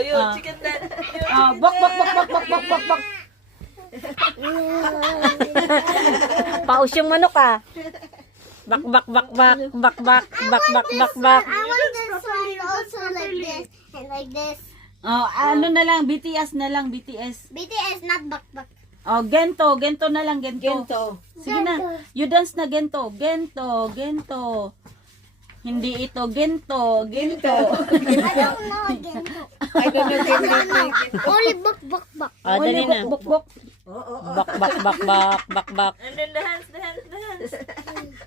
Yun, chicken that. Bak, bak, bak, bak, bak, bak, bak, bak. Paus yung manok ah. Bak, bak, bak, bak, bak, bak, bak, bak, bak, bak. I want this one also like this and like this. Ano na lang, BTS na lang, BTS. BTS, not bakbak. Gento, gento na lang, gento. Gento. Sige na, you dance na gento, gento, gento. Hindi ito, gento, gento. I don't know again. I don't know Gento. Only bak. Dali na. Buk, buk. Bak, bak, bak, bak, bak, bak. And then the hands.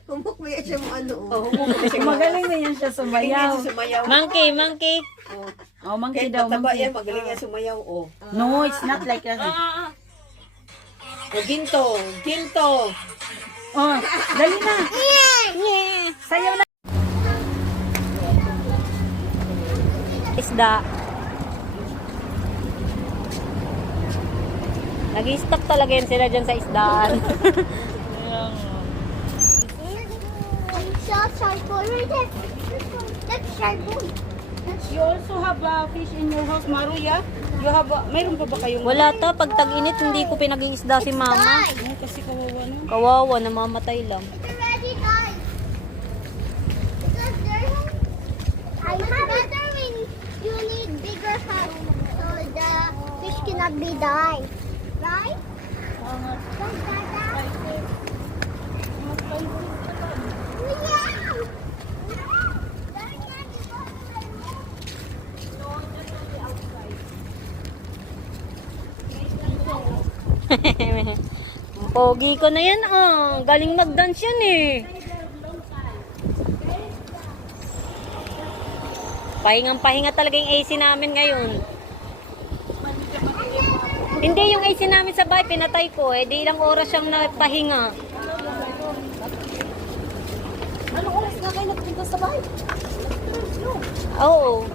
Humok mo yan siya mo ano. Humok na siya. Magaling na yan siya sumayaw. Sumayaw. Monkey, monkey. Monkey Kahit daw, mataba monkey. yan, magaling yan sumayaw. No, it's not like that. Ginto. Ginto. Dali na. Sayaw na. Isda. Nag-i-stop talaga yan sila dyan sa isdaan. Shark boy right there. That's shark boy. You also have fish in your house, Maruya? You have, mayroon pa ba kayong... Wala to, pag tag-init hindi ko pinag-iisda si mama. Kasi kawawa na. Kawawa, namamatay lang. It's already died. Because I have better when you need bigger house so the fish cannot be died. Right? Pogi ko na yan galing mag-dance yan eh. Pahingang-pahinga talaga yung AC namin ngayon. Hindi, yung AC namin sa bahay, pinatay ko eh. Di ilang oras siyang napahinga. Anong oras na kayo nagpunta sa bahay? Oo.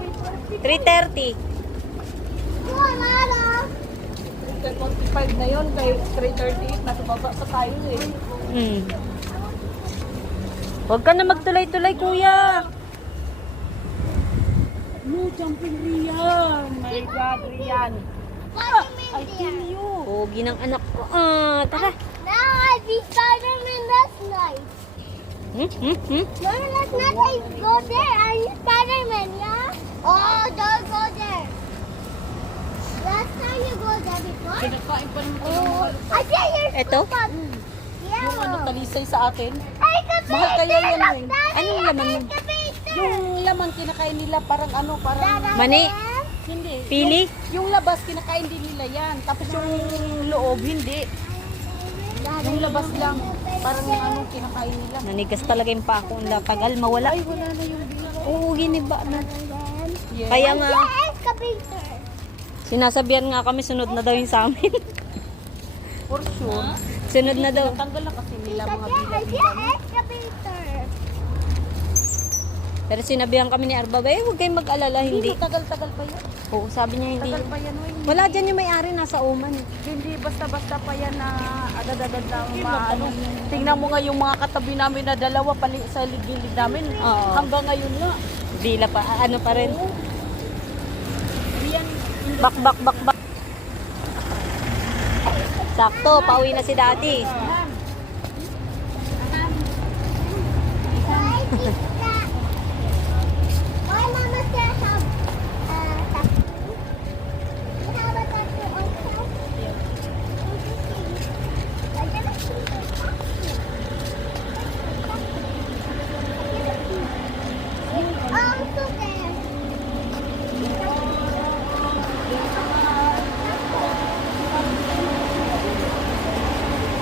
3:30. 45 na yun, kay 3:30, nasa baba pa tayo eh. Huwag ka na magtulay-tulay, kuya. No, jumping Rian. My God, Rian. I kill you. Pogi ng anak ko. Tara. Now I beat Spider-Man last night. No, last night I go there. I'm Spider-Man, yeah? Oh, don't go there. Last time you go there before? Pinakain pa naman Oh, I get your Eto? spot. yung ano, Yeah. talisay sa atin. Excavator! Mahal kaya yan eh. Anong laman mo? Excavator! Yung laman kinakain nila parang ano, parang... Mani? Hindi. Pili? Yung labas kinakain din nila yan. Tapos yung loob hindi. Yung labas lang. Parang ano kinakain nila. Manigas talaga yung pako. Ang tagal mawala. Ay, wala na yung Oo, giniba na. Yes. Kaya nga, Excavator! sinasabihan nga kami, sunod na daw yung sa amin. For sure. Sunod na daw. Tanggal lang kasi nila mga I bilang. excavator! Pero sinabihan kami ni Arbab, huwag kayong mag-alala, Hindi, hindi. tagal-tagal pa yan. Oo, sabi niya hindi. Tagal pa yan. Wala dyan yung may-ari, nasa Oman. Hindi basta-basta pa yan na adadadad lang maano. Tingnan mo nga yung mga katabi namin na dalawa pali sa gilid namin. Oo. Hanggang ngayon nga. Bila pa, ano pa rin. Bak, bak, bak, bak. Sakto, pauwi na si Daddy. My mama said have tattoo. You have a tattoo also? I never seen the tattoo. Also there.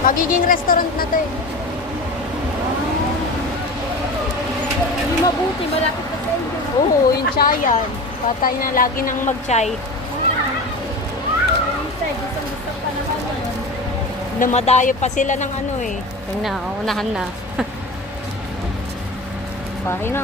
Magiging restaurant na to eh. Hindi mabuti, malapit na sa inyo. Oo, yung chayan. Patay na lagi nang mag-chay. Gusto pa naman yun. Dumadayo pa sila ng ano eh. Tingnan, unahan na. Bahay na.